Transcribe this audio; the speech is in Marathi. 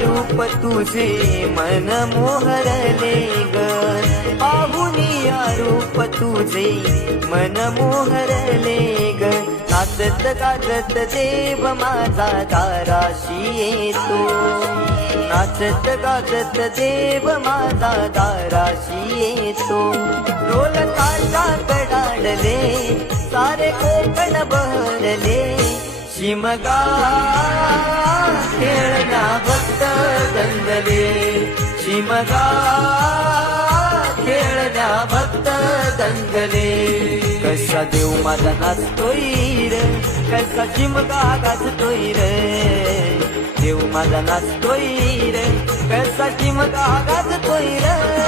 रूप तुझे मन मोहरले ग, पाहुनिया रूप तुझे मन मोहरले ग. नाचत गाजत देव माझा दाराशी येतो, नाचत गाजत देव माझा दाराशी येतो. ढोल ताशात डाळले सारे कोकण बहरले, शिमगा खेळण्या भक्त दंगले, शिमगा खेळण्या भक्त दंगले. कसा देव माझा नाचतोय रे, कसा शिमगा गाजतोय रे, देव माझा नाचतोय रे, कसा शिमगा गाजतोय रे.